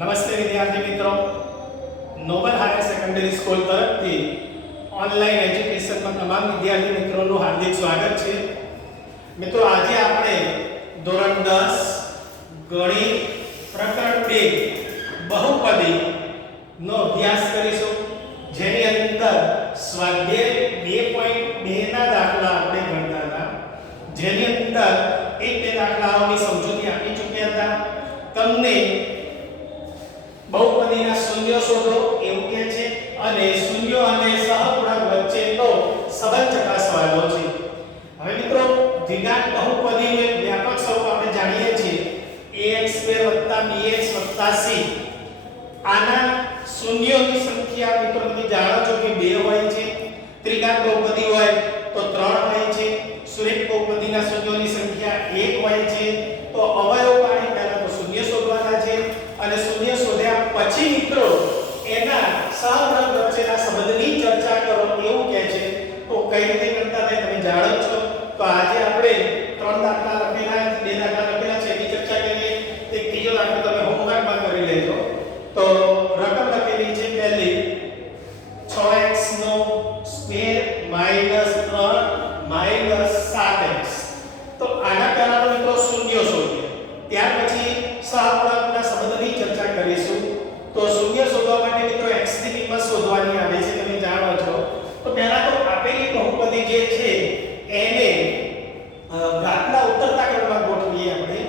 નમસ્તે વિદ્યાર્થી મિત્રો, નોબલ હાયર સેકન્ડરી સ્કૂલ તરફથી ઓનલાઈન એજ્યુકેશનમાં તમામ વિદ્યાર્થી મિત્રોનું હાર્દિક સ્વાગત છે. મિત્રો, આજે આપણે ધોરણ 10 ગણિત પ્રકરણ 2 બહુપદી નો અભ્યાસ કરીશું, જેની અંદર સ્વાધ્યાય 2.2 ના દાખલા આપણે ગણતા હતા, જેની અંદર એક બે દાખલાઓની સમજૂતી આપી ચૂક્યા હતા. તમને બહુપદીના શૂન્ય શોધો એવું કહે છે અને શૂન્ય અને સહગુણક વચ્ચેનો સંબંધ ચકાસવાનો છે. હવે મિત્રો, દ્વિઘાત બહુપદીનું એક વ્યાપક સ્વરૂપ આપણે જાણીએ છીએ, ax2 bx c. આના શૂન્યોની સંખ્યા મિત્રો તમે જાણો છો કે 2 હોય છે. ત્રિઘાત બહુપદી હોય તો 3 હોય છે. સુરેખ બહુપદીના શૂન્યોની સંખ્યા 1 હોય છે. તો અવયવ પાડી પહેલા તો શૂન્ય શોધવાના છે અને શૂન્ય શોધ્યા પછી મિત્રો એના સહગુણક વચ્ચેના સંબંધની ચર્ચા કરો એવું કહે છે. તો કઈ રીતે કરતા થાય તમે જાણો છો. તો આજે આપણે 3 દાખલા લખેલા છે, 2 દાખલા લખેલા છે, એની ચર્ચા કરીએ. એક ત્રીજો દાખલો તમે હોમવર્કમાં કરી લેજો. તો રકમ લખેલી છે પહેલી 6x નો સ્ક્વેર -3 7x. તો આના કારણે મિત્રો શૂન્ય શોધીએ, ત્યાર પછી સહગુણકના સંબંધની ચર્ચા કરીશું. તો શૂન્ય શોધવા માટે મિત્રો x ની કિંમત શોધવાની આવે છે, તમે જાણો છો. તો પહેલા તો આપેલી બહુપદી જે છે એને ઘાતના ઉતરતા ક્રમમાં ગોઠવીએ આપણે.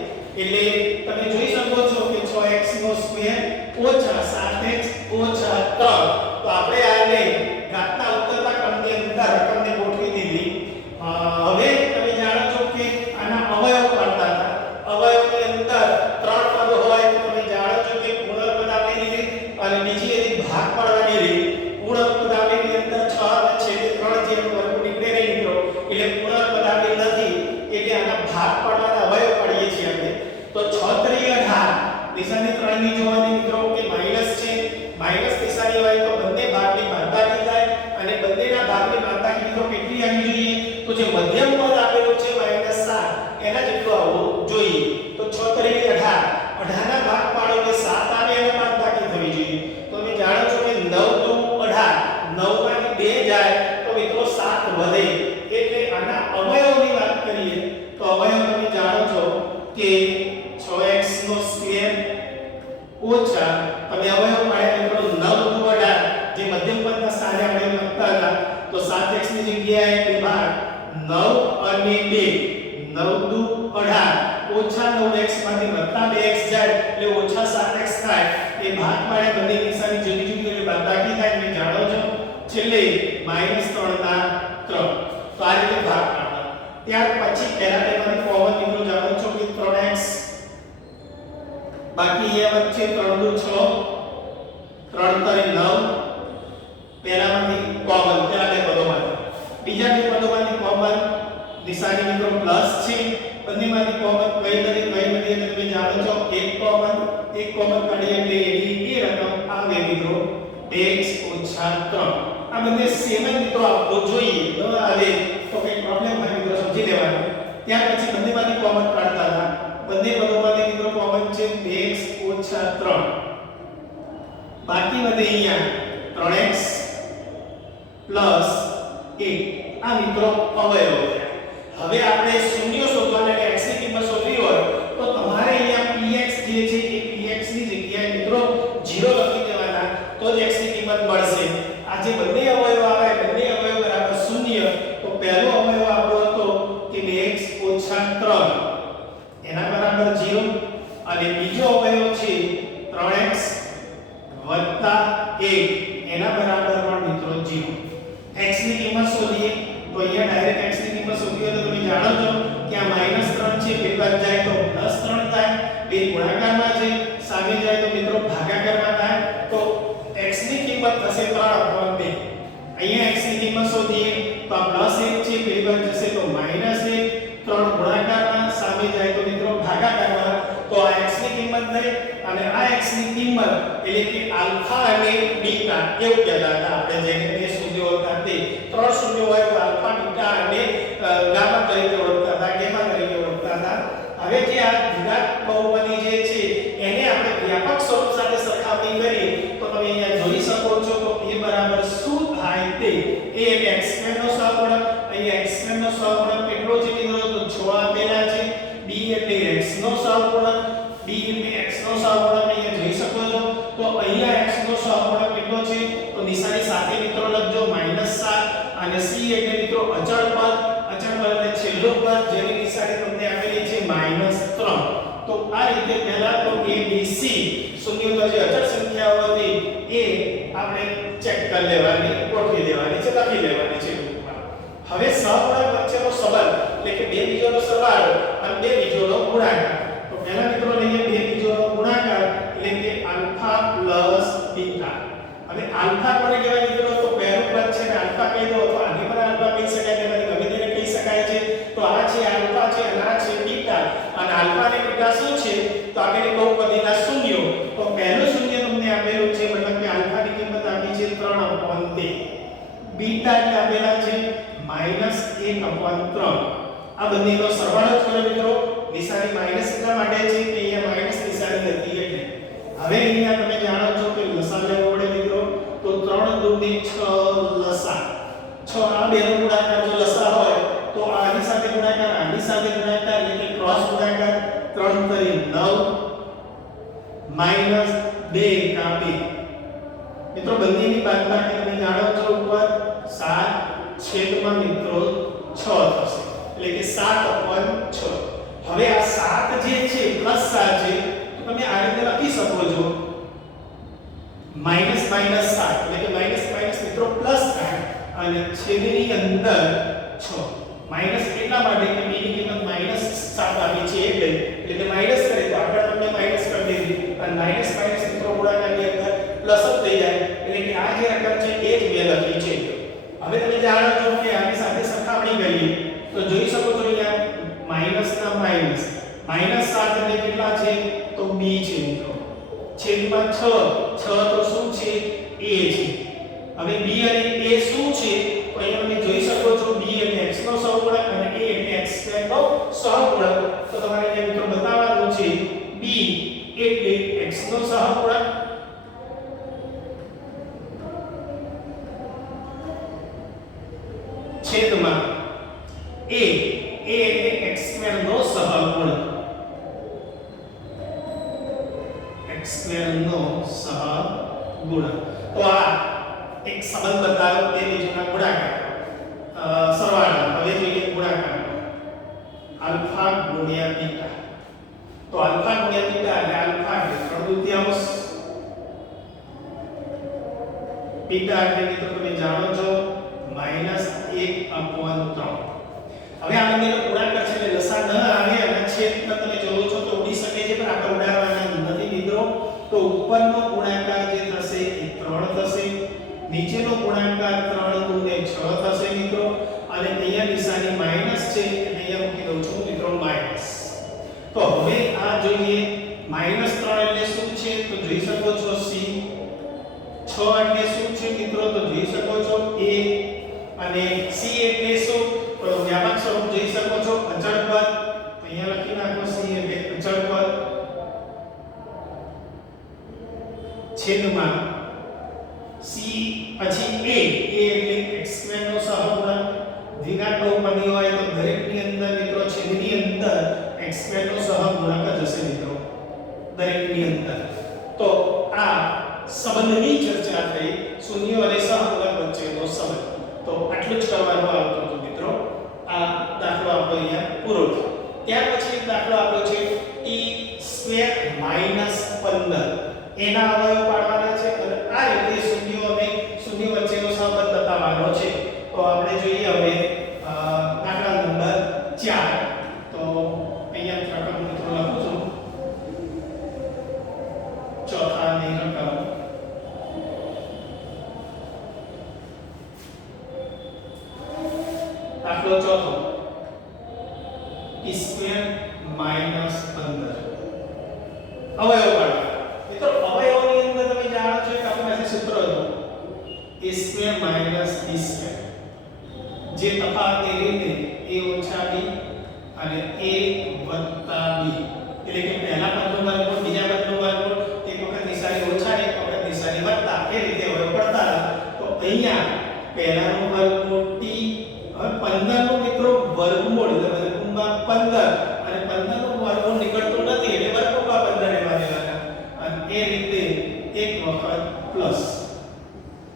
એટલે તમે જોઈ શકો છો કે 6x નો સ્ક્વેર -7x -3. તો આપણે આને ઘાતના ઉતરતા ક્રમની અંદર રકમને ગોઠવી દીધી. હવે તમે જાણો છો કે આના અવયવ પાડતા હતા. અવયવની અંદર 3 પદ હોય તો તમે જાણો છો કે પૂર્ણ પદ આપેલી છે અને બીજી એની ભાગ પાડવાની રહી. પૂર્ણ પદ આપેલી અંદર 6 અને છેલ્લે 3 જે વર્ગ નીકળે નહીં મિત્રો, એટલે પૂર્ણ પદ આપેલ નથી, એટલે આના ભાગ પાડવાના અવયવ પાડીએ છીએ આપણે. તો 6 3 18 નિશાની 3 ની જોવાની મિત્રો કે માઈનસ છે. માઈનસ નિશાની હોય તો બંને ભાગની બાદબાકી થાય અને બંનેના ભાગની બાદબાકી મિત્રો કેટલી આવી જોઈએ? તો જે મધ્યમ પદ આપેલું છે -7 એના જેટલું આવવું જોઈએ. તો 6 3 18 18 ના ભાગ પાડો કે 7 આવે એના બાદબાકી થવી જોઈએ. તો તમે જાણો છો કે 9 2 18 9 માંથી 2 જાય તો મિત્રો 7 વધે. એટલે આના અવયવની વાત કરીએ તો અવયવ તમે જાણો છો કે 6x નો સ્ક્વેર ઓછા તમે અવયવ પાડ્યા મિત્રો 9 2 18 જે મધ્યમ પદના સ્થાને આપણે લખતા હતા. તો 7x ની જગ્યાએ બે ભાગ 9 અને 2 9 2 18 ઓછા 9x માંથી વત્તા 2x જાય એટલે ઓછા 7x થાય. એ ભાગ પાડે બંને નિશાની જુદી જુદી એટલે બાદબાકી થાય તમે જાણો છો. છેલ્લે -3 ના 3. તો આ રીતે ભાગ પાડવા. ત્યાર પછી પહેલા તેમાંથી કોમન મિત્રો જાણો છો કે 3x બાકી એ વચ્ચે 3 દુ 6 3 તરી 9. પહેલામાંથી કોમન પહેલા બે પદોમાંથી. બીજા બે પદોમાંથી કોમન નિશાની મિત્રો પ્લસ છે. બંનેમાંથી કોમન કઈ નથી તમે જાણો છો. એક કોમન કાઢીએ એટલે એની એ રકમ આવે મિત્રો 2x - 3. આ બંને સેમ જ મિત્રો આપવો જોઈએ. ન આવે તો કઈ પ્રોબ્લેમ હોય મિત્રો સમજી લેવાનું. ત્યાર પછી બંનેમાંથી કોમન કાઢતા હતા. બંને પદોમાંથી મિત્રો કોમન છે 2x - 3. બાકી વધે અહીંયા 3x પ્લસ 1. આ મિત્રો અવયવ છે. હવે આપણે શૂન્ય શોધવાના કે x ની કિંમત શોધવી હોય તો તમારે અહીંયા px જે છે એ px ની જગ્યાએ મિત્રો 0 લખી દેવાના, તો જ x ની કિંમત મળશે. આ જે બંને અવયવ આવે બંને અવયવ બરાબર 0. તો પહેલો અવયવ આપણો હતો કે 2x - 3 એના બરાબર 0 અને બીજો અવયવ છે 3x + 1 એના બરાબર પણ મિત્રો 0. x ની કિંમત શોધીએ તો અહીંયા ડાયરેક્ટ x ની કિંમત શોધવી હોય તો તમે જાણો છો કે આ -3 છે, બે બાદ જાય તો +3 થાય. બે ગુણાકારમાં છે, સામે જાય તો મિત્રો ભાગાકારમાં થાય. તો x ની કિંમત થશે 3/2. અહીંયા x ની કિંમત શોધીએ તો આ +1 છે, બે બાદ જશે તો -1. 3 ગુણાકારમાં, સામે જાય તો મિત્રો ભાગાકારમાં. તો આ x ની કિંમત થઈ અને આ x ની કિંમત એટલે કે આલ્ફા અને બીટા એવું કહેતા હતા આપણે, જેને બે શૂન્યો હતા તે 3 શૂન્યો હોય તો આલ્ફા બીટા અને ગામા તરીકે ઓળખતા હતા, ગેમા તરીકે ઓળખતા હતા. હવે જે આ દ્વિઘાત બહુપદી જે છે એને આપણે વ્યાપક સ્વરૂપ સાથે મિત્રો અચળ પદ એટલે છેલ્લું પદ જેની નિશાની તમને આપેલી છે -3. તો આ રીતે પહેલા તો a b c શૂન્યો જે અચળ સંખ્યાઓ હતી એ આપણે ચેક કરી લેવાની, ગોઠવી દેવાની છે, લખી લેવાની છે. હવે સહગુણક વચ્ચેનો સંબંધ એટલે કે બે બીજોનો સરવાળો અને બે બીજોનો ગુણાકાર. તો પહેલા મિત્રો લઈએ બે બીજોનો ગુણાકાર એટલે કે આલ્ફા પ્લસ બીટા. હવે આલ્ફા કોને કહેવાય મિત્રો? તો પહેલું પદ છે ને આલ્ફા કહી દો તો આની પર આલ્ફા કહી શકાય, તેમાંથી ગમે તેને કહી શકાય છે. તો આ છે આલ્ફા છે અને આ છે બીટા. અને આલ્ફા અને બીટા શું છે? તો આપેલી બહુપદીના શૂન્યો. તો પહેલું શૂન્ય તમને આપેલું છે મતલબ કે આલ્ફાની કિંમત આપી છે 3/3. બીટા એટલે આપેલા છે -1/3. આ બંનેનો સરવાળો જ કરો મિત્રો. નિશાની માઈનસ એટલા માટે છે કે અહીંયા માઈનસ નિશાની હતી એટલે. હવે અહીંયા તમે જાણો છો કે લસા લેવો પડે મિત્રો. તો 3 દૂની 6 લસા. 6 આ બેનો ગુણાકાર જો લસા હોય તો આની સાથે ગુણાકાર, આની સાથે ગુણાકાર એટલે કે ક્રોસ ગુણાકાર. 3 તરી 9 -2 કાપી મિત્રો બંનેની બાદબાકી તમે જાણો છો ઉપર 7 છેદમાં મિત્રો 6 થશે એટલે કે 7/6. હવે આ 7 જે છે પ્લસ 7 છે તો તમે આ રીતે લખી શકો છો માઈનસ માઈનસ 7 એટલે કે માઈનસ માઈનસ મિત્રો પ્લસ થાય અને છેદની અંદર 6. માઈનસ એટલા માટે કે b ની કિંમત -7 આવી છે એટલે કે માઈનસ કરે તો આગળ તમને માઈનસ કરી દેવી અને માઈનસ માઈનસ મિત્રો ગુણાકારની અંદર પ્લસ જ થઈ જાય એટલે કે આ જે રકમ છે એ જ મેં લખી છે. હવે તમે જાણો છો કે આની સાથે સરખામણી કરીએ તો જોઈ શકો છો અહીંયા માઈનસ ના માઈનસ -7 એટલે કેટલા છે? તો b છે મિત્રો. છેદમાં 6 તો શું છે? a છે. હવે b અને a શું છે? તો અહીંયા તમે જોઈ શકો છો b એટલે x નો સહગુણક અને a એટલે x² નો સહગુણક. તો તમારે અહીંયા મિત્રો બતાવવાનું છે b એટલે x નો સહગુણક છેદમાં a એટલે x² નો સહગુણક. x² નો સહગુણક. તો આ એક સંબંધ બતાવ્યો તે બીજોના ગુણાકાર સરવાળો. હવે જોઈએ ગુણાકાર આલ્ફા ગુણ્યા બીટા. તો આલ્ફા ગુણ્યા બીટા એટલે આલ્ફા એટલે 3/4 બીટા એટલે મિત્રો તમે જાણો છો -1/3. હવે આ બંનેનો ગુણાકાર છે એટલે લસા ન આવે અને છેદ પર તમે જોવો છો તો ઉડી શકે છે પણ આપણે ઉડાડવાના નથી મિત્રો. તો ઉપરનો ગુણાકાર જે થશે એ 3 થશે, નીચેનો ગુણાકાર 3 ગુણે 6 થશે મિત્રો. અને અહીંયા નિશાની માઈનસ છે એટલે અહીંયા મૂકી દઉં છું મિત્રો માઈનસ. તો હવે આ જોઈએ -3 એટલે શું છે? તો જોઈ શકો છો c. 6 એટલે શું છે મિત્રો? તો જોઈ શકો છો a. અને c એટલે શું? તો વ્યાપક સ્વરૂપ જોઈ શકો છો અચળ પદ. અહીંયા લખી નાખો c એટલે અચળ પદ છેદમાં c પછી a એટલે x² નો સહગુણક. દ્વિઘાત બહુપદી હોય તો દરેકની અંદર મિત્રો છેદની અંદર x² નો સહગુણક જ હશે મિત્રો દરેકની અંદર. તો આ સંબંધની ચર્ચા થઈ શૂન્ય અને સહગુણક વચ્ચેનો સંબંધ. તો આટલું જ કરવાનું આવતું હતું મિત્રો. આ દાખલો આપણો અહીંયા પૂરો થયો. ત્યાર પછી એક દાખલો આપ્યો છે t² - 15. એના અવયવ પાડવાના છે અને આ રીતે શૂન્યો અને શૂન્ય વચ્ચેનો સંબંધ બતાવવાનો છે. તો આપણે જોઈએ હવે દાખલા નંબર 4. તો અહીંયા રકમ મિત્રો લખું છું ચોથાની રકમ. દાખલો ચોથો t² - 15 અવયવ પાડવા. મિત્રો અવયવોની અંદર તમે જાણો છો કે આપણી પાસે સૂત્ર હતું a² - b². જે તફાવત એ રીતે a - b અને a + b એટલે કે પહેલા પદનું વર્ગમૂળ બીજા પદનું વર્ગમૂળ એક વખત નિશાની ઓછા એક વખત નિશાની વત્તા એ રીતે અવયવ પડતા હતા. તો અહીંયા પહેલાનું વર્ગમૂળ t. હવે 15 નું મિત્રો વર્ગમૂળ એટલે વર્ગમૂળમાં 15 અને 15 નું વર્ગમૂળ નીકળતું નથી એટલે વર્ગમૂળમાં 15 રહેવા દેવાના અને એ રીતે એક વખત પ્લસ.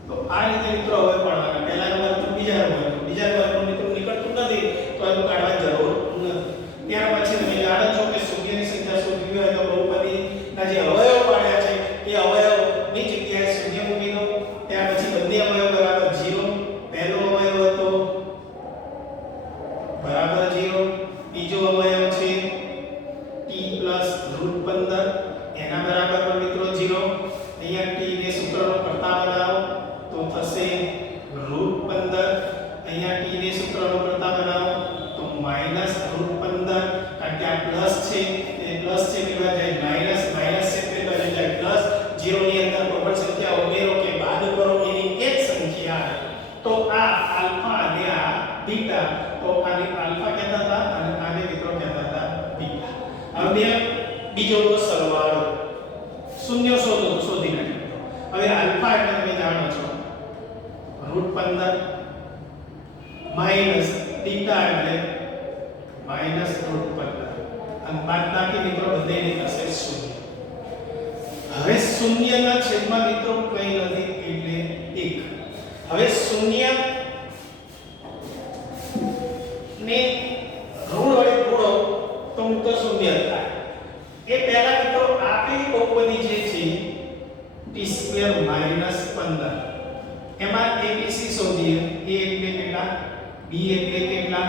તો આ રીતે મિત્રો હવે પડવાના પહેલાનો વર્ગ બીજાનો વર્ગ બીજા વર્ગનું મિત્રો નીકળતું નથી તો એનું કાઢવાની જરૂર નથી। ત્યાર પછી તમે જાણો છો કે શૂન્યની સંખ્યા શોધવી હોય તો બહુપદીના જે અવયવ પાડ્યા છે એ અવયવની જગ્યાએ શૂન્ય મૂકી દો। ત્યાર પછી બંને અવયવ બરાબર 0, પહેલો અવયવ હતો બરાબર 0, બીજો અવયવ છે t +√15 એના બરાબર પણ મિત્રો 0। અહીંયા t ને સૂત્રનો કરતા બનાવો તો થશે √15, અહીંયા t ને સૂત્રનો કરતા બનાવો તો -√15, કારણ કે આ પ્લસ છે એ પ્લસ છે એટલે જાય માઈનસ, માઈનસ છે એટલે જાય પ્લસ। 0 ની અંદર કોઈ પણ સંખ્યા ઉમેરો કે બાદ કરો એની એક સંખ્યા તો આ આલ્ફા અને આ બીટા, તો આને આલ્ફા કહેતા હતા અને આને મિત્રો કહેતા હતા બીટા। હવે બીજો તો સરવાળો શૂન્ય શોધી નાખ્યો। હવે આલ્ફા એટલે તમે જાણો છો √15 માઈનસ બીટા એટલે -√15 અને બાદબાકી મિત્રો બંનેની થશે શૂન્ય। હવે શૂન્યના છેદમાં મિત્રો કંઈ નથી એટલે 1। હવે શૂન્ય ને ઋણ વડે ગુણો તો મિત્રો શૂન્ય થાય। એ પહેલા મિત્રો આપેલી બહુપદી જે છે t² -15 એમાં abc શોધીએ। a એટલે કેટલા, b એટલે કેટલા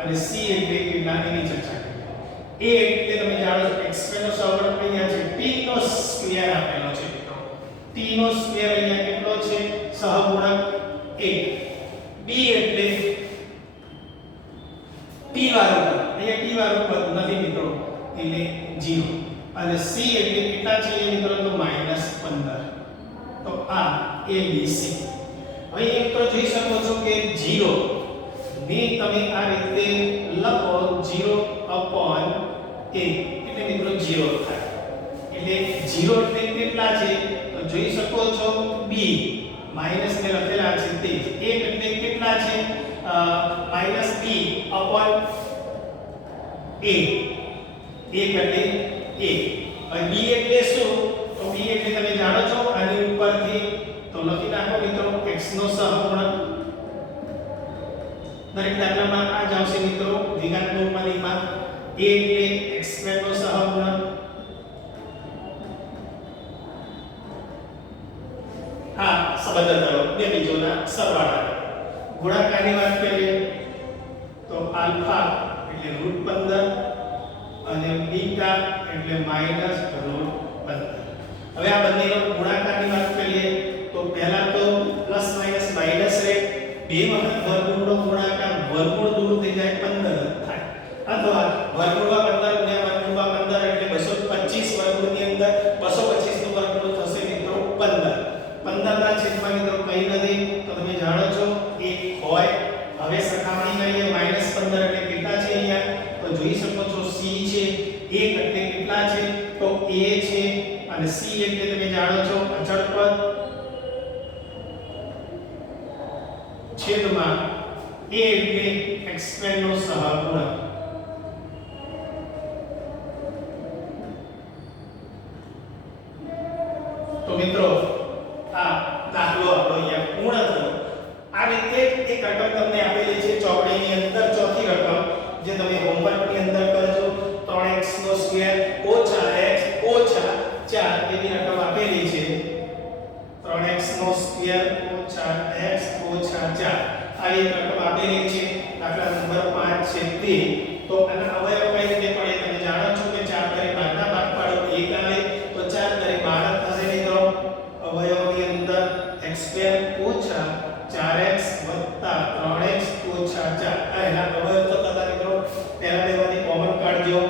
અને c એટલે કેટલા એની ચર્ચા કરીએ। a એટલે તમે જાણો છો x² નો સહગુણક અહીંયા છે, t નો સ્ક્વેર આપેલો છે મિત્રો, t નો સ્ક્વેર અહીંયા કેટલો છે સહગુણક 1। b એટલે t વાળું પદ, અહીંયા t વાળું પદ નથી મિત્રો એટલે 0 અને c એટલે કેટલા છે એ મિત્રો તો -15, તો આ abc। હવે એક તો જોઈ શકો છો કે 0 ને તમે આ રીતે લખો 0/1 એટલે મિત્રો 0 થાય। એટલે 0 એટલે કેટલા છે તો જોઈ શકો છો b માઈનસ ને લખેલા છે તે 1 એટલે કેટલા છે -b/a 1 એટલે 1। હવે b એટલે શું તો b એટલે તમે જાણો છો આની ઉપરથી તો લખી નાખો મિત્રો x નો સહગુણક। દરેક દાખલામાં આ જ આવશે મિત્રો દ્વિઘાત બહુપદીમાં a એટલે x² નો સહગુણક, આ સંબંધ કરો બે બીજોના સરવાળા। ગુણાકારની વાત કરીએ તો આલ્ફા એટલે √15 અને બીટા એટલે -√15। હવે આ બંનેનો ગુણાકારની વાત કરીએ તો પહેલા તો પ્લસ માઈનસ માઈનસ રહે, બે વખત વર્ગમૂળનો ગુણાકાર વર્ગમૂળ દૂર થઈ જાય 15 થાય, અથવા વર્ગમૂળમાં 15 ગુણ્યા વર્ગમૂળમાં 15 એટલે 225 વર્ગમૂળની અંદર 225 નું વર્ગમૂળ થશે મિત્રો 15। 15 ના છેદમાં મિત્રો કંઈ નથી તો તમે જાણો છો 1 હોય। હવે સરખામણી કરીએ -15 એટલે કેટલા છે અહીંયા તો જોઈ શકો છો c છે, 1 એટલે કેટલા છે તો a છે અને c એટલે તમે જાણો છો અચળ પદ છેદમાં a એટલે x² નો સહગુણક। તો મિત્રો આ દાખલો આપણો અહીંયા પૂર્ણ થયો। આ રીતે એક રકમ તમને આપેલી છે ચોપડીની અંદર, ચોથી રકમ જે તમે હોમવર્કની અંદર કરજો। 3x² - x - 4 એની રકમ આપેલી છે। 3x² - x - 4 આ એક રકમ આપેલી છે, દાખલા નંબર 5 છે તે। તો આના અવયવ કઈ રીતે પડે તમે જાણો છો કે 4 કરી ભાગના ભાગ પાડો 1 આવે તો 4 કરી 12 થશે મિત્રો। અવયવની અંદર x² - 4x + 3x - 4 આ એના અવયવ થતા હતા મિત્રો। પહેલા બેમાંથી કોમન કાઢજો,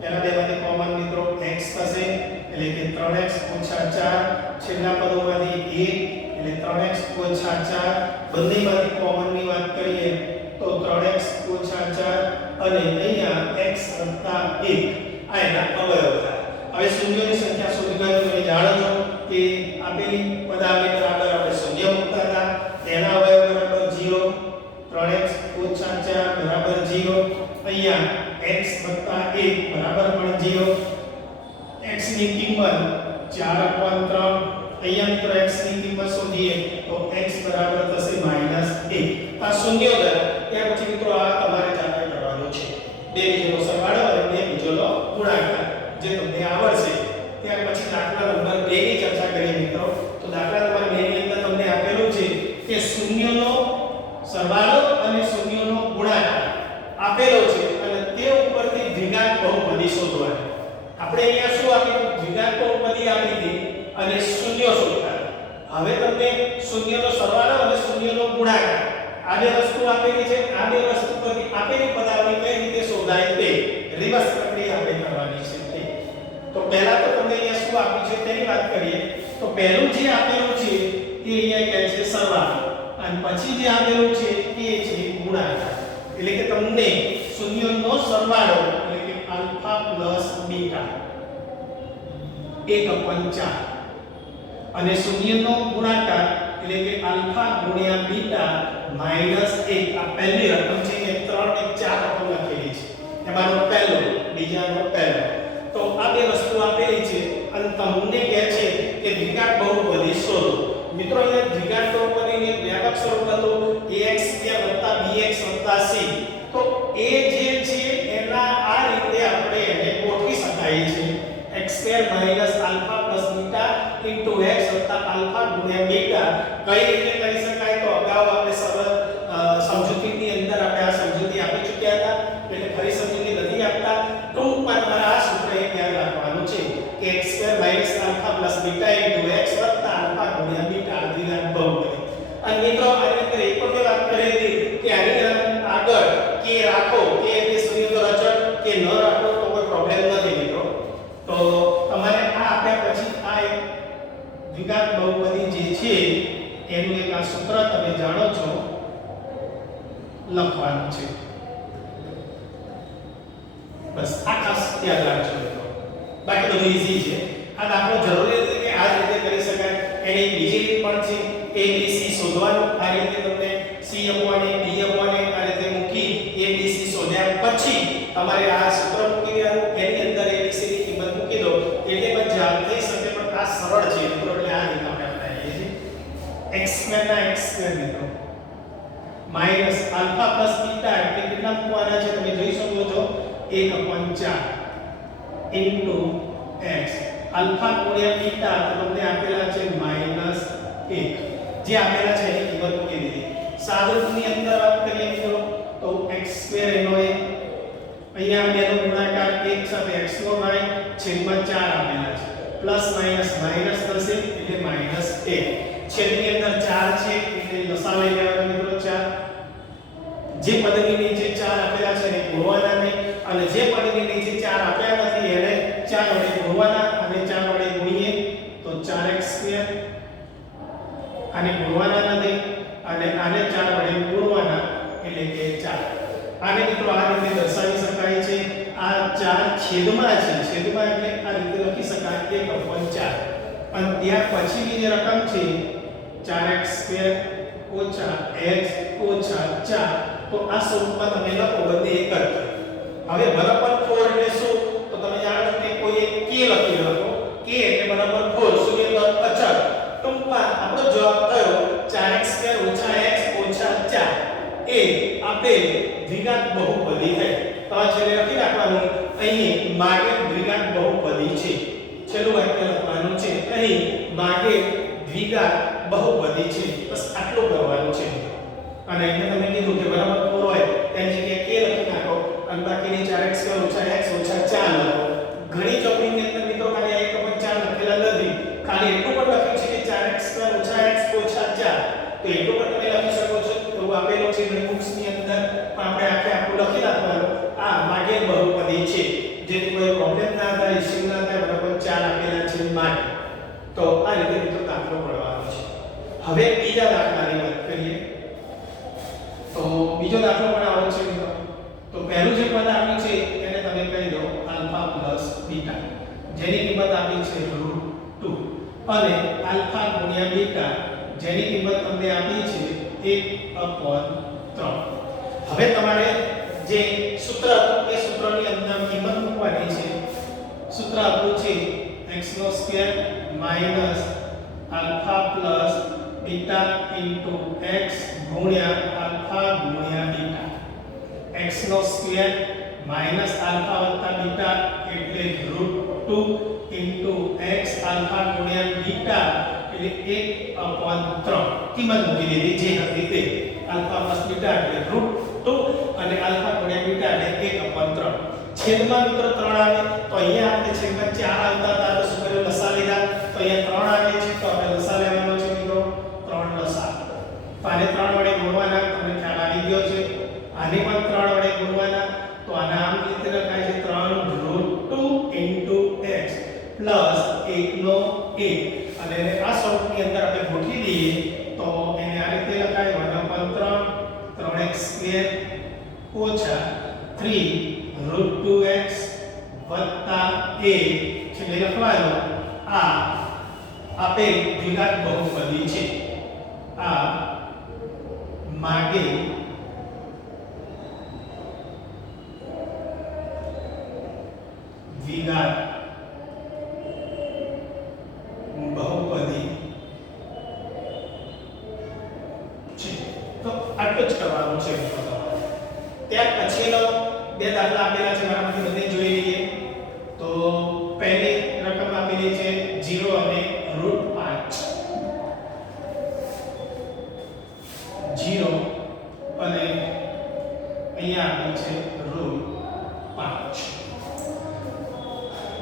પહેલા બેમાંથી કોમન મિત્રો x થશે એટલે કે 3x - 4, છેલ્લા પદોમાંથી 1 એટલે 3x - 4, બંનેમાંથી કોમન ની વાત કરીએ તો 3x - 4 અને અહીંયા x + 1 આ એના અવયવ થાય। હવે શૂન્યોની સંખ્યા શોધવા તમે જાણો છો કે આપેલી પદાવલી બરાબર આપણે શૂન્ય મૂકતા હતા, તેના અવયવ બરાબર 0, 3x - 4 બરાબર 0, અહીંયા x + 1 બરાબર પણ 0, x ની કિંમત 4/3, અહીંયા મિત્રો x ની કિંમત શોધીએ તો x બરાબર થશે -1। આ શૂન્યો દ્વારા ત્યાર પછી મિત્રો આ તમારે જાતે કરવાનું છે બે બીજોનો સરવાળો અને બે બીજોનો ગુણાકાર જે તમને આવડશે ત્યાર પછી દાખલા નંબર 2 ની ચર્ચા કરીએ મિત્રો તો દાખલા નંબર 2 ની અંદર તમને આપેલું છે કે શૂન્યનો સરવાળો અને શૂન્યનો ગુણાકાર આપેલો છે અને તે ઉપરથી દ્વિઘાત બહુપદી શોધવાની આપણે અહીંયા શું આપ્યું દ્વિઘાત બહુપદી આપી હતી અને શૂન્ય શોધતા હવે તમને શૂન્યનો સરવાળો અને શૂન્યનો ગુણાકાર આ બે વસ્તુ આપેલી છે આ બે વસ્તુ પરથી આપેલી પદાવલી કઈ રીતે શોધાય તે રિવર્સ પ્રક્રિયા આપણે કરવાની છે તે તો પહેલા તો તમને અહીંયા શું આપ્યું છે તેની વાત કરીએ તો પહેલું જે આપેલું છે તે અહીંયા કહે છે સરવાળો અને પછી જે આપેલું છે તે છે ગુણાકાર એટલે કે તમને શૂન્યનો સરવાળો એટલે કે આલ્ફા પ્લસ બીટા 1/4 અને શૂન્યનો ગુણાકાર એટલે કે આલ્ફા ગુણ્યા બીટા -1 આ પહેલી રકમ છે એ 3 ને 4 રકમ લખેલી છે એમાંનો પહેલો બીજાનો પહેલો તો આ બે વસ્તુ આપેલી છે અને તમને કહે છે કે દ્વિઘાત બહુપદી શોધો મિત્રો અહીંયા દ્વિઘાત બહુપદીને વ્યાપક સ્વરૂપ હતું ax² bx c તો એ જે છે એના આ રીતે આપણે એને ગોઠવી શકાય છે x² alpha beta x alpha ગુણ્યા બીટા કઈ રીતે કરી શકાય તો અગાઉ આપણે સરળ સમજૂતીની અંદર આપણે આ સમજૂતી આપી ચૂક્યા હતા એટલે ફરી સમજૂતી નથી આપતા ટૂંકમાં તમારે આ સૂત્ર યાદ રાખવાનું છે કે x² alpha beta x alpha ગુણ્યા બીટા દ્વિઘાત બહુપદી અને મિત્રો આની અંદર એક પણ વાત કરેલી કે આની આગળ કે રાખો કે તે શૂન્ય તો રચક કે ન રાખો તો કોઈ પ્રોબ્લેમ નથી મિત્રો તો તમારે આ આપ્યા પછી આ એક દ્વિઘાત બહુપદી જે છે એનું એક આ સૂત્ર તમે જાણો છો લખવાનું છે બસ આ ખાસ યાદ રાખજો મિત્રો બાકી બધું ઈઝી છે આ દાખલો જરૂરી નથી કે આ રીતે કરી શકાય એની બીજી રીત પણ છે abc શોધવાનું આ રીતે તમને c/a d/a આ રીતે મૂકી abc શોધ્યા પછી તમારે આ સૂત્ર મૂકી દેવાનું એની અંદર abc ની કિંમત મૂકી દો એટલે પણ જાત થઈ શકે પણ આ સરળ છે મિત્રો એટલે આ રીતે આપણે બનાવીએ છીએ x² ના x² મિત્રો માઈનસ આલ્ફા પ્લસ બીટા એટલે કેટલા મૂકવાના છે તમે જોઈ શકો છો 1/4 ઇન્ટુ x આલ્ફા ગુણ્યા બીટા તો તમને આપેલા છે -1 જે આપેલા છે એની કિંમત મૂકી દીધી સાદુરૂપની અંદર વાત કરીએ મિત્રો તો x² એનો એક અહીંયા બેનો ગુણાકાર 1 સાથે x નો y છેદમાં 4 આપેલા છે પ્લસ માઈનસ માઈનસ થશે એટલે -1 છેદની અંદર 4 છે એટલે લસા લઈ લેવાનો મિત્રો 4 જે પદની નીચે 4 આપેલા છે એને ગુણવાના નહીં અને જે પદની નીચે 4 આપ્યા નથી એને 4 વડે ગુણવાના અને 4 વડે ગુણીએ તો 4x² આને ગુણવાના નથી અને આને 4 વડે ગુણવાના એટલે કે 4 આને મિત્રો આ રીતે દર્શાવી શકાય છે આ 4 છેદમાં છે છેદમાં એટલે આ રીતે લખી શકાય 1/4 અને ત્યાર પછીની જે રકમ છે 4x² x 4 તો આ સ્વરૂપમાં તમે લખો બંને એક જ હવે બરાબર 4 એટલે શું તો તમે જાણો છો કે કોઈ એક k લખી લખો k એટલે બરાબર 4 શૂન્ય અચળ ટૂંકમાં આપણો જવાબ થયો 4x² x 4 એ આપેલ દ્વિઘાત બહુપદી છે તમારે છેલ્લે લખી રાખવાનું અહીં માગે દ્વિઘાત બહુપદી છે છેલ્લું વાક્ય લખવાનું છે અહીં માગે દ્વિઘાત બહુપદી છે બસ આટલું કરવાનું છે અને અહીંયા તમે કીધું કે બરાબર 4 હોય તેની જગ્યાએ k લખી નાખો અને બાકીની 4x² x 4 લખો ઘણી ચોપડીની અંદર મિત્રો ખાલી 1/4 લખેલા નથી ખાલી એટલું પણ લખ્યું છે કે 4x² x 4 તો એટલું પણ તમે લખી શકો છો એવું આપેલું છે ઘણી બુક્સની અંદર પણ આપણે આખું લખી નાખવાનું આ માગે બહુપદી છે જેથી કોઈ પ્રોબ્લેમ ના થાય ઇશ્યુ ના થાય બરાબર 4 આપેલા છે માટે તો આ રીતે મિત્રો દાખલો પડવાનો છે હવે બીજા દાખલાની વાત કરીએ તો બીજો દાખલો પણ આવો છે મિત્રો તો પહેલું જે પદ આપ્યું છે એને તમે કહી દો આલ્ફા પ્લસ બીટા જેની કિંમત આપી છે √2 અને આલ્ફા ગુણ્યા બીટા જેની કિંમત તમને આપી છે 1/3 હવે તમારે જે સૂત્ર હતું એ સૂત્રની અંદર કિંમત મૂકવાની છે સૂત્ર આપણું છે x² - alpha plus beta into x ગુણ્યા આલ્ફા ગુણ્યા બીટા x નો સ્ક્વેર માઈનસ આલ્ફા વત્તા બીટા એટલે √2 ઇન્ટુ x આલ્ફા ગુણ્યા બીટા એટલે 1/3 કિંમત મૂકી દીધી જે હતી તે આલ્ફા પ્લસ બીટા એટલે √2 અને આલ્ફા ગુણ્યા બીટા એટલે 1/3 છેદમાં મિત્રો 3 આવે તો અહીંયા આપણે છેદમાં 4 આવતા હતા તો શું કર્યું લસા લીધા તો અહીંયા 3 આવે છે તો આપણે લસા લેવાનો છે મિત્રો 3 લસા તો આને 3 વડે ગુણવાના તમને ખ્યાલ આવી ગયો છે આને પણ 3 વડે ગુણવાના તો આના આમ રીતે લખાય છે 3 √2 x 1 નો 1 અને આ સ્વરૂપની અંદર આપણે ગોઠવી દઈએ તો એને આ રીતે લખાય 1/3 3x² ઓછા 3 √2x વત્તા 1 છેલ્લે લખવાનો આ આપેલ દ્વિઘાત બહુપદી છે આ માગે દ્વિઘાત બહુપદી છે તો આટલું જ કરવાનું છે ત્યાર પછીનો બે દાખલા આપેલા છે મારામાંથી બધે જોઈ લઈએ તો પહેલી રકમ આપેલી છે 0 અને √5 0 અને અહીંયા આપેલ છે √5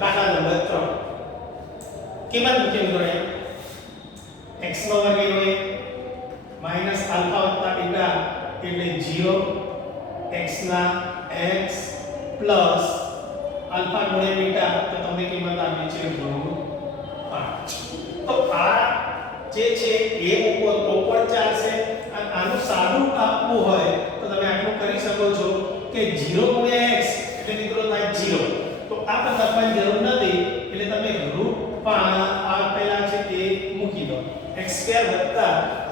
દાખલા નંબર 3 કિંમત મૂકી મિત્રો x નો વર્ગ એટલે માઈનસ આલ્ફા વત્તા બીટા એટલે 0 x ના x પ્લસ આલ્ફા ગુણ્યા બીટા તો તમને કિંમત આપી છે √5 તો આ જે છે એ મૂકો તો પણ ચાલશે અને આનું સાદું આપવું હોય તો તમે આટલું કરી શકો છો કે 0 ગુણ્યા x એટલે મિત્રો થાય 0 તો આ પણ લખવાની જરૂર નથી એટલે તમે √5 આપેલા છે તે મૂકી દો x²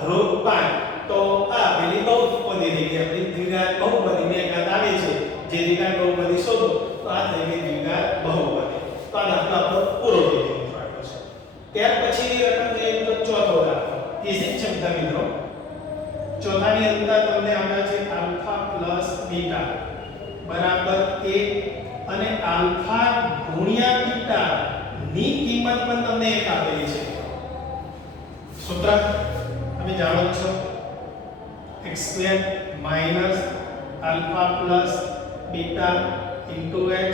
√5 તો આ પેલી બહુપદી થઈ ગઈ આપણી દ્વિઘાત બહુપદી ને ઘાત આવે છે જે દ્વિઘાત બહુપદી શોધો તો આ થઈ ગઈ દ્વિઘાત બહુપદી તો આ દાખલો આપણો પૂરો થઈ ગયો છે ત્યાર પછીની રકમ જોઈએ તો ચોથો દાખલો ઈઝી છે બધા મિત્રો ચોથાની અંદર તમને આપ્યા છે આલ્ફા પ્લસ બીટા બરાબર 1 અને આલ્ફા ગુણ્યા બીટા ની કિંમત પણ તમને એક આપેલી છે સૂત્ર તમે જાણો છો x² minus alpha plus beta into x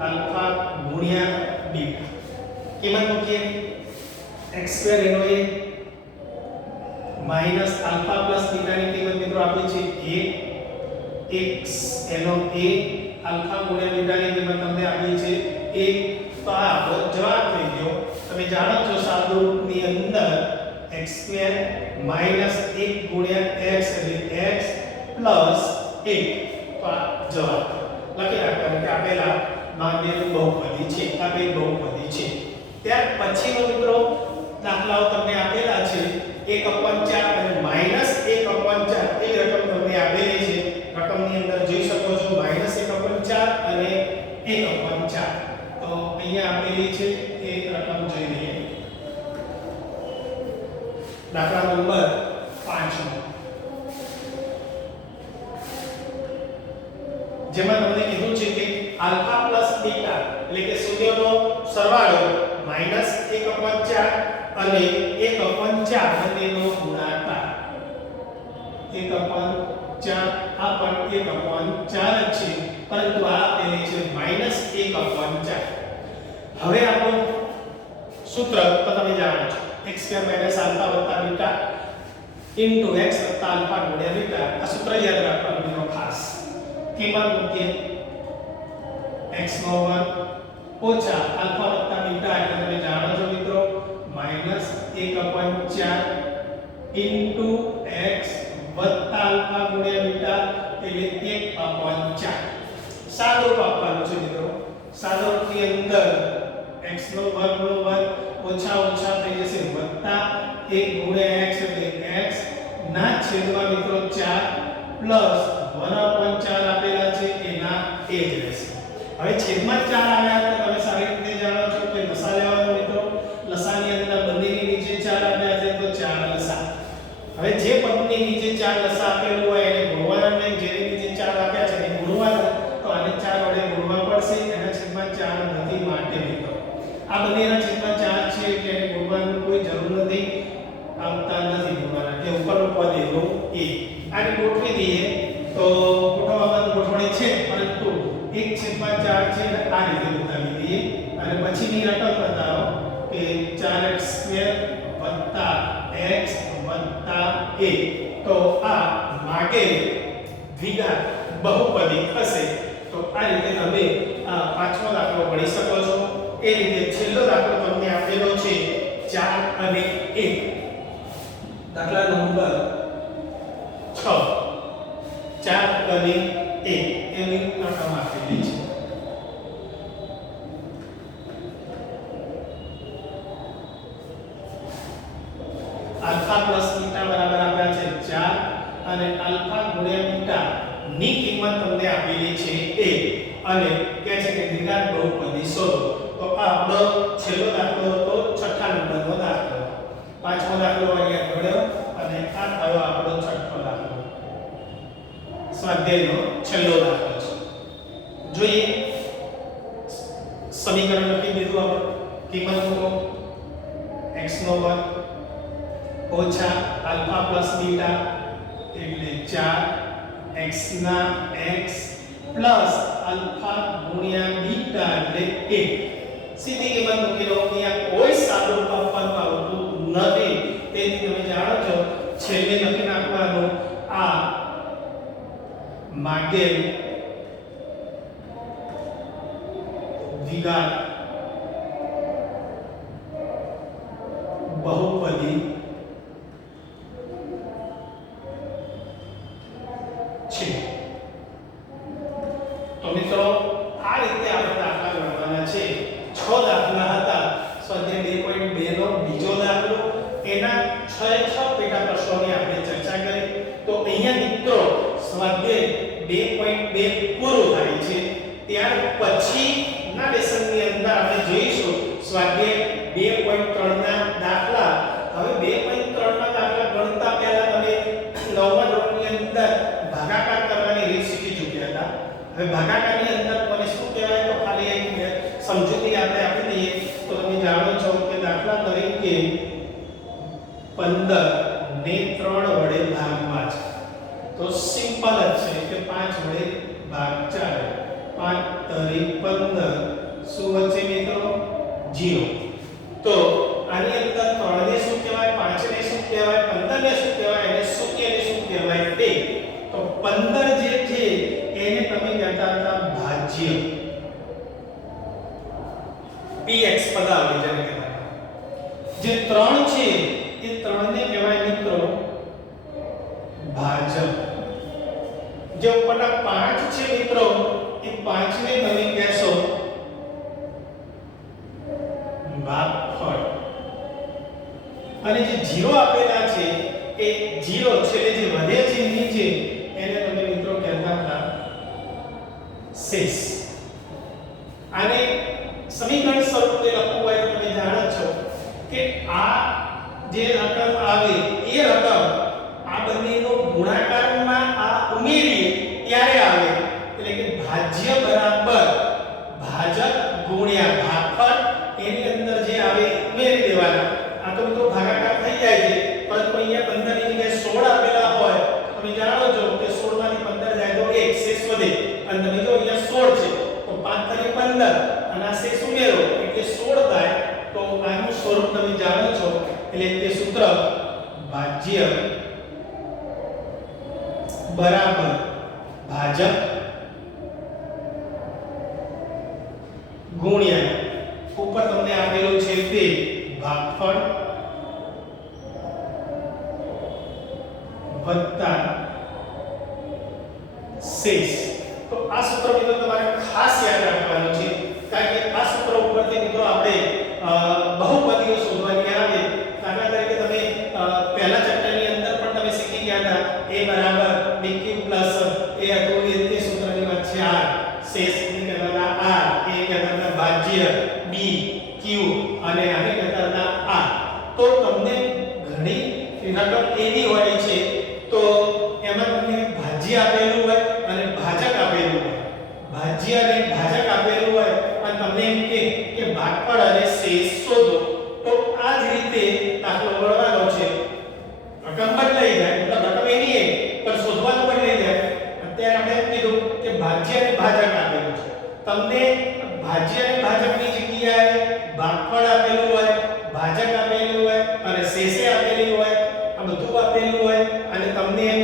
alpha ગુણ્યા બીટા કિંમત મૂકીએ x² એનો એ માઈનસ આલ્ફા પ્લસ બીટા ની કિંમત મિત્રો આપી છે 1 x એનો a આલ્ફા ગુણ્યા બીટા ની કિંમત તમને આપી છે 1 તો આ આપણો જવાબ થઈ ગયો તમે જાણો છો સાદુરૂપની અંદર x² માઈનસ 1 ગુણ્યા x એટલે x પ્લસ 1 તો આ જવાબ લખી રાખવાનું કે આપેલા માગેલું બહુપદી છે આપેલ બહુપદી છે ત્યાર પછીનો મિત્રો દાખલાઓ તમને આપેલા છે 1/4 અને -1/4 એ રકમ તમને આપેલી છે રકમની અંદર જોઈ શકો છો -1/4 અને 1/4 તો અહીંયા આપેલી છે એ રકમ જોઈ લઈએ દાખલા નંબર 5 જેમાં તમને કીધું છે કે આલ્ફા પ્લસ બીટા એટલે કે શૂન્યનો સરવાળો -1/4 અને 1/4 બંનેનો ગુણાકાર 1/4 આ પણ 1/4 જ છે પરંતુ આ આપેલી છે -1/4 હવે આપણું સૂત્ર તો તમે જાણો છો x² આલ્ફા વત્તા બીટા ઇન્ટુ x વત્તા આલ્ફા ગુણ્યા બીટા આ સૂત્ર યાદ રાખવાનું મિત્રો ખાસ કિંમત મૂકીએ x નો વર્ગ ઓછા આલ્ફા વત્તા બીટા એટલે તમે જાણો છો મિત્રો -1/4 ઇન્ટુ x વત્તા આલ્ફા ગુણ્યા બીટા એટલે 1/4 સાદુરૂપ આપવાનું છે મિત્રો સાદુરૂપની અંદર x નો વર્ગ ઓછા ઓછા થઈ જશે વત્તા 1 ગુણ્યા x એટલે x ના છેદમાં મિત્રો 4 પ્લસ 1/4 આપેલા છે એના એ જ રહેશે હવે છેદમાં 4 આવ્યા તો તમે સારી રીતે જાણો છો કે લસા લેવાનો મિત્રો લસાની અંદર બંનેની નીચે 4 આપ્યા છે તો 4 લસા બહુપદીનો a આને ગોઠવી દઈએ તો ગોઠવવામાં ગોઠવણી છે પરંતુ 1/4 છે અને આ રીતે બતાવી દઈએ અને પછીની રકમ બતાવો કે 4x² + x + a તો આ માગે દ્વિઘાત બહુપદી થશે. તો આ રીતે તમે આ પાંચમો દાખલો ગણી શકો છો. એ રીતે છેલ્લો દાખલો તમને આપેલો છે 4 અને 1. દાખલા નંબર 6 4 અને 1 એની રકમ આપેલી છે. આલ્ફા પ્લસ બીટા બરાબર આપ્યા છે 4 અને આલ્ફા ગુણ્યા બીટા ની કિંમત તમને આપેલી છે 1 અને કહે છે કે દ્વિઘાત બહુપદી શોધો. તો આ આપણો છેલ્લો દાખલો હતો, છઠ્ઠા નંબરનો દાખલો. પાંચમો દાખલો અહીંયા ગણ્યો અને આ થયો આપણો છઠ્ઠો દાખલો. સ્વાધ્યાયનો છેલ્લો દાખલો છે. જોઈએ સમીકરણ લખી દીધું આપણે. કિંમત મૂકો x નો વર્ગ ઓછા આલ્ફા પ્લસ બીટા એટલે 4 x ના x પ્લસ આલ્ફા ગુણ્યા બીટા એટલે 1. સીધી કિંમત મૂકી દો. અહીંયા કોઈ સાદું આપવાનું આવતું નથી, તેથી તમે જાણો છો છેલ્લે લખી નાખવાનું આ માગેલ દ્વિઘાત બહુપદી છે. તો મિત્રો આ રીતે આપણે દાખલા ગણવાના છે. 6 દાખલા હતા. સ્વાધ્યાય 2.2 નો બીજો દાખલો. એના 6 પેટા પ્રશ્નોની આપણે ચર્ચા કરી. તો અહીંયા મિત્રો સ્વાધ્યાય 2.2 પૂરું થાય છે. ત્યાર પછીના લેસનની અંદર આપણે જોઈશું સ્વાધ્યાય 2.3 ના દાખલા. હવે 2.3 ના દાખલા ગણતા પહેલા તમે 9મા ધોરણની અંદર ભાગાકાર કરવાની રીત શીખી ચૂક્યા હતા. હવે ભાગાકારની અંદર કોને શું કહેવાય તો ખાલી એક સમજૂતી આપણે આપી દઈએ તો તમે જાણો છો કે દાખલા તરીકે 15 ને 3 વડે ભાગવા છે તો સિમ્પલ જ છે કે 5 વડે ભાગ ચાલે. 5 તરી 15 શું વચ્ચે મિત્રો 0. તો આની અંદર 3 ને શું કહેવાય, 5 ને શું કહેવાય, 15 ને શું કહેવાય અને શૂન્ય ને શું કહેવાય તે. તો 15 જે છે એને તમે કહેતા હતા ભાજ્ય. px પદાવલી જેને કહેતા. જે 3 છે એ 3 ને કહેવાય મિત્રો ભાજક. જે ઉપરના 5 છે મિત્રો એ 5 ને તમે કહેશો ભાગફળ. અને જે 0 આપેલા છે એ 0 છે જે વધે છે નીચે એને તમે મિત્રો કહેતા હતા શેષ. આને સમીકરણ સ્વરૂપે લખવું હોય તો તમે જાણો છો કે આ જે રકમ આવે એ રકમ આ બંનેનો ગુણાકારમાં આ ઉમેરીએ ત્યારે આવે એટલે કે ભાજ્ય બરાબર ભાજક ગુણ્યા ભાગફળ. એની અંદર જે આવે ઉમેરી દેવાના. આ તો મિત્રો ભાગાકાર થઈ જાય છે, પરંતુ અહીંયા 15 ની જગ્યાએ 16 આપેલા હોય તમે જાણો છો કે 16 માંથી 15 જાય તો 1 શેષ વધે. અને તમે જો અહીંયા 16 છે તો 5 તરી 15 અને આ શેષ ઉમેરો એટલે 16 થાય. તો આનું સ્વરૂપ તમે જાણો છો એટલે કે સૂત્ર ભાજ્ય બરાબર ભાજક ગુણ્યા ઉપર તમને આપેલું છે તે ભાગફળ વત્તા શેષ. તો આ સૂત્ર મિત્રો તમારે ખાસ યાદ રાખવાનું છે, કારણ કે આ સૂત્ર ઉપરથી મિત્રો આપણે બહુપદીઓ શોધવાની આવે. દાખલા તરીકે તમે પહેલા ચેપ્ટરની અંદર પણ તમે શીખી ગયા હતા a બરાબર bq પ્લસ a હતું એ સૂત્રની વાત છે r. શેષ ને કહેતા હતા r, a કહેતા હતા ભાજ્ય b q અને આને કહેતા હતા r. તો તમને ઘણી રકમ એવી હોય છે તો એમાં તમને ભાજ્ય આપેલું હોય અને ભાજક આપેલું હોય. ભાજ્ય અને ભાજક આપેલું હોય અને તમને એમ કે ભાગફળ અને શેષ શોધો. તો આ જ રીતે દાખલો ગણવાનો છે. રકમ બદલાઈ જાય, મતલબ રકમ અને શેષે આપેલી હોય, આ બધું આપેલું હોય અને તમને એમ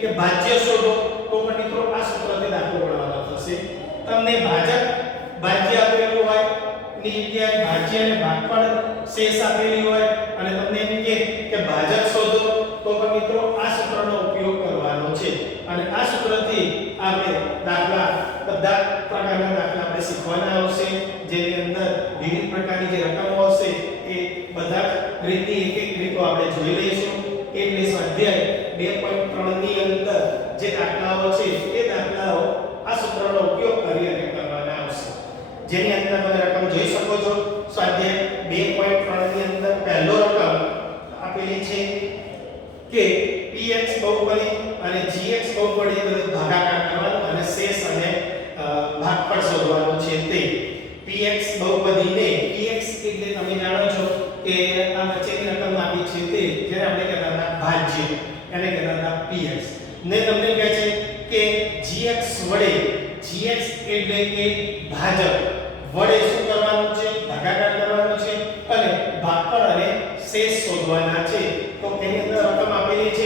કે ભાજ્ય શોધો, તો પણ મિત્રો આ સૂત્રથી દાખલો ગણવાનો થશે. તમને ભાજ્ય આપેલું હોય ની જગ્યાએ ભાજ્ય અને ભાગફળ શેષ આપેલી હોય અને તમને એમ કે ભાજક શોધો, તો પણ મિત્રો આ સૂત્રનો ઉપયોગ કરવાનો છે. અને આ સૂત્રથી આપણે દાખલા બધા પ્રકારના દાખલા આપણે શીખવાના આવશે, જેની અંદર વિવિધ પ્રકારની જે રકમો આવશે એ બધા રીતની એક રીતો આપણે જોઈ લઈશું. એટલે સ્વાધ્યાય 2.3 ની અંદર જે દાખલાઓ છે એ દાખલાઓ આ સૂત્રનો ઉપયોગ કરી અને કરવાના આવશે. જેની અંદર તમે રકમ જોઈ શકો છો. સ્વાધ્યાય 2.3 ની અંદર પહેલો રકમ આપેલી છે કે px બહુપદી અને gx બહુપદી બધું ભાગાકાર કરવાનું અને શેષ અને ભાગફળ શોધવાનું છે. તે px બહુપદીને px એટલે તમે જાણો છો કે આ વચ્ચેની રકમ આપી છે તે જેને આપણે કહેતા હતા ભાજ્ય, એને કહેતા હતા px ને તમને કહે છે કે gx વડે, gx એટલે કે ભાજક વડે શું કરવાનું છે? ભાગાકાર કરવાનું છે અને ભાગફળ અને શેષ શોધવાના છે. તો તેની અંદર રકમ આપેલી છે